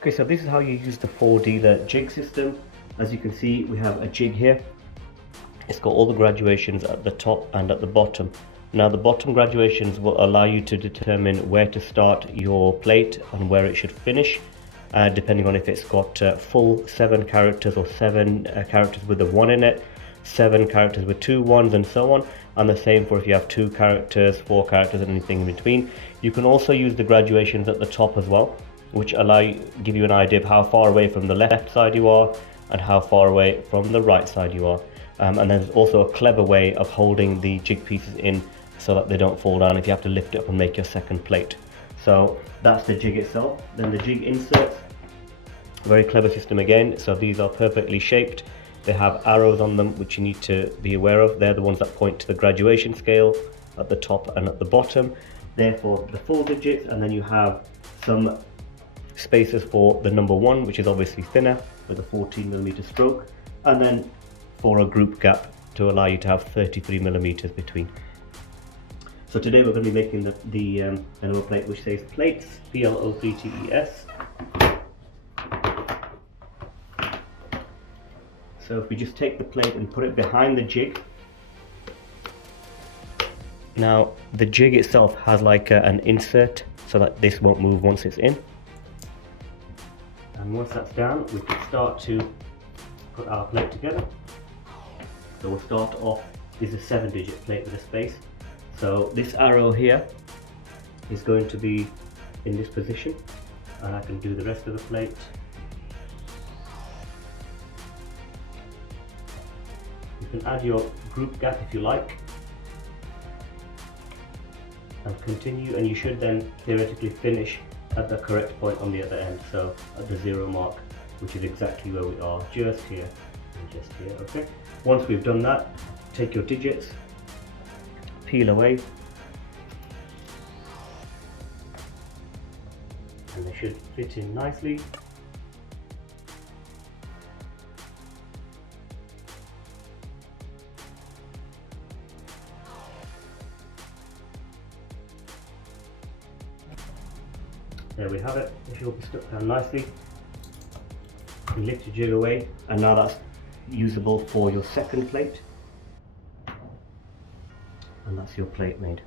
Okay, so this is how you use the 4Dealer jig system. As you can see, we have a jig here. It's got all the graduations at the top and at the bottom. Now the bottom graduations will allow you to determine where to start your plate and where it should finish, depending on if it's got full 7 characters or 7 characters with a 1 in it, 7 characters with 2 1s, and so on. And the same for if you have 2 characters, 4 characters, and anything in between. You can also use the graduations at the top as well, which give you an idea of how far away from the left side you are and how far away from the right side you are. And there's also a clever way of holding the jig pieces in so that they don't fall down if you have to lift it up and make your second plate. So that's the jig itself. Then the jig inserts, very clever system again. So these are perfectly shaped. They have arrows on them which you need to be aware of. They're the ones that point to the graduation scale at the top and at the bottom. Therefore the full digits, and then you have some spaces for the number 1, which is obviously thinner with a 14mm stroke, and then for a group gap to allow you to have 33mm between. So today we're going to be making the number plate which says plates, PLO3TES. So if we just take the plate and put it behind the jig. Now the jig itself has like an insert so that this won't move once it's in. And once that's down, we can start to put our plate together. So we'll start off, this is a 7-digit plate with a space. So this arrow here is going to be in this position, and I can do the rest of the plate. You can add your group gap if you like, and continue, and you should then theoretically finish at the correct point on the other end, so at the 0 mark, which is exactly where we are, just here and just here. Okay, once we've done that, take your digits, peel away, and they should fit in nicely. There we have it. It should be stuck down nicely. You lift your jig away, and now that's usable for your second plate, and that's your plate made.